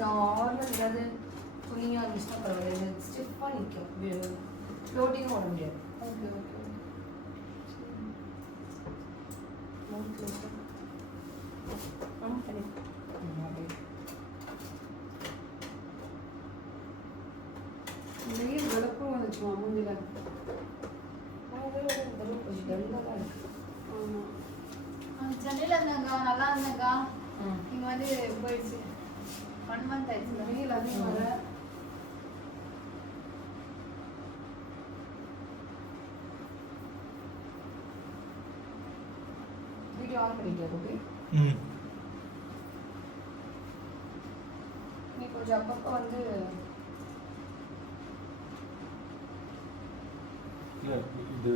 Normal ஏதாவது துணியாக இருந்துச்சுன்னா பரவாயில்ல, ஸ்டிஃபாக நிற்கும், ஃப்ளோட்டிங்கும் ஓட முடியாது. ஓகே ஓகே நிறைய விளக்கம் வந்துச்சுமா மூஞ்சில. கொஞ்சம் டல்லாக தான் இருக்கு. சென்னையில் இருந்தேங்க்கா, நல்லா இருந்தேங்க்கா. இங்கே வந்து போயிடுச்சு. 1 month ஆயிடுச்சு. வெயில் அதிகம் வர வீடியோ ஆன் பண்ணிட்டியா குட்டி? நீ கொஞ்சம் அப்பப்போ வந்து இல்லை இது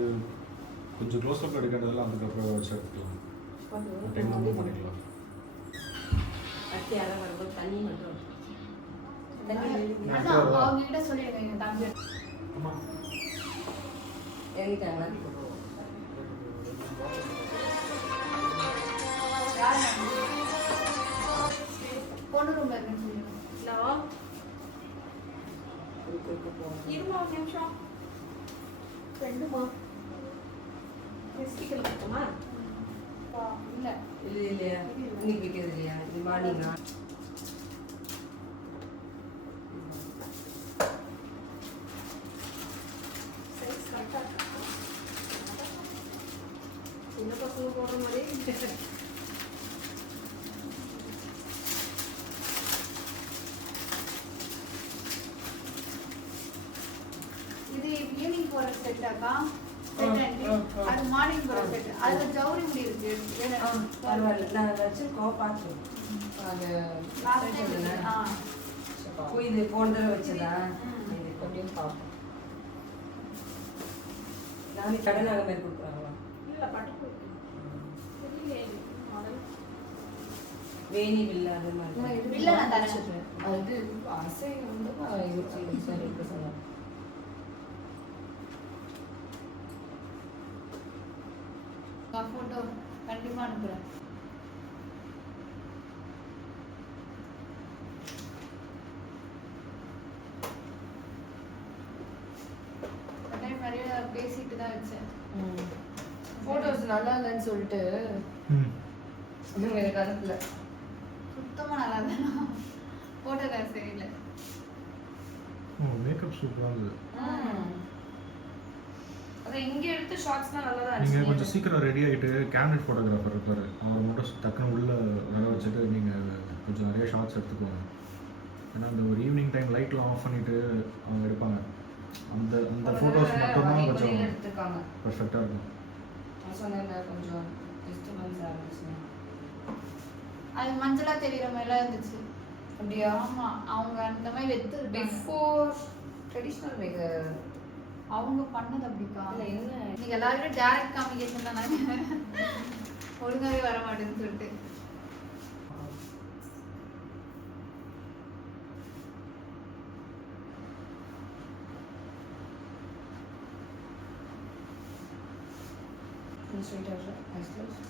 கொஞ்சம் க்ளோஸ் அப் எடுக்கிறதெல்லாம் அதுக்கப்புறம் வச்சு எடுத்துக்கலாம். பண்ணிக்கலாம். அடுத்து யாரும் வரும்போது தண்ணி மட்டும் அதான் அவங்க கிட்ட சொல்லிடுங்க எங்கள் தம்பி இறங்கிட்டாங்களா? பொண்ணு ரூம்ல இருக்குன்னு சொல்லிடுங்க. ஹலோ, இருமா ஒரு நிமிஷம். ரெண்டுமா ஸ்பீக்கர் இருக்குமா? இல்லை இல்லையா? இன்னைக்கு கேட்குது இல்லையா? இது மார்னிங்கா? சின்ன பசங்க போடுற மாதிரி இது ஈவினிங் போகிற செட்டாக்கா? அது மார்னிங் போகிற செட். அதில் ஜவுரி முடி இருக்கு. பரவாயில்ல, நான் வச்சிருக்கோம் பார்த்து. அது இது போன தடவை வச்சதா? இது கொஞ்சம் பார்ப்போம். நானே கடனாக மாதிரி கொடுக்குறாங்களா? இல்லை பட்டு வேணி வில்ல அது மாதிரி வில்ல நான் தரேன். அது அசை வந்து சரி இருக்க சொன்னேன். ஃபோட்டோ கண்டிப்பாக அனுப்புகிறேன். நிறைய பேசிட்டு தான் வச்சேன். ஃபோட்டோஸ் நல்லா இல்லைன்னு சொல்லிட்டு எனக்கு அனுப்பல. சுத்தமாக நல்லா இருந்தேன். ஃபோட்டோ கார் சரியில்லை. மேக்கப் சூப்பராக இருந்தது. அதான் இங்கே எடுத்த ஷார்ட்ஸ்லாம் நல்லா தான் நீங்கள் இருந்துச்சு. கொஞ்சம் சீக்கிரம் ரெடி ஆகிட்டு கேண்டிட் ஃபோட்டோகிராஃபர் இருப்பார், அவரை மட்டும் டக்குன்னு உள்ளே வர வச்சுட்டு நீங்கள் கொஞ்சம் நிறைய ஷார்ட்ஸ் எடுத்துக்கோங்க. ஏன்னா இந்த ஒரு ஈவினிங் டைம் லைட்லாம் ஆஃப் பண்ணிவிட்டு அவங்க எடுப்பாங்க. அந்த அந்த ஃபோட்டோஸ் மட்டும்தான் கொஞ்சம் எடுத்துருக்காங்க, பர்ஃபெக்டாக இருக்கும். நான் சொன்னேன் கொஞ்சம் டிஸ்டர்பன்ஸ் ஆகிடுச்சு. அது மஞ்சளாக தெரிகிற மாதிரிலாம் இருந்துச்சு. அப்படியா? ஆமாம், அவங்க அந்த மாதிரி வெத்து பிஃபோர் ட்ரெடிஷ்னல் மேக்கர் அவங்க பண்ணது அப்படிக்கா? இல்லை என்ன நீங்கள் எல்லாரும் டேரக்ட் காமிகேஷன் தான். நாங்கள் ஒழுங்காகவே வர மாட்டேன்னு சொல்லிட்டு ஸ்ட்ரெயிட்டாக ஐஸ் க்ளோஸ்.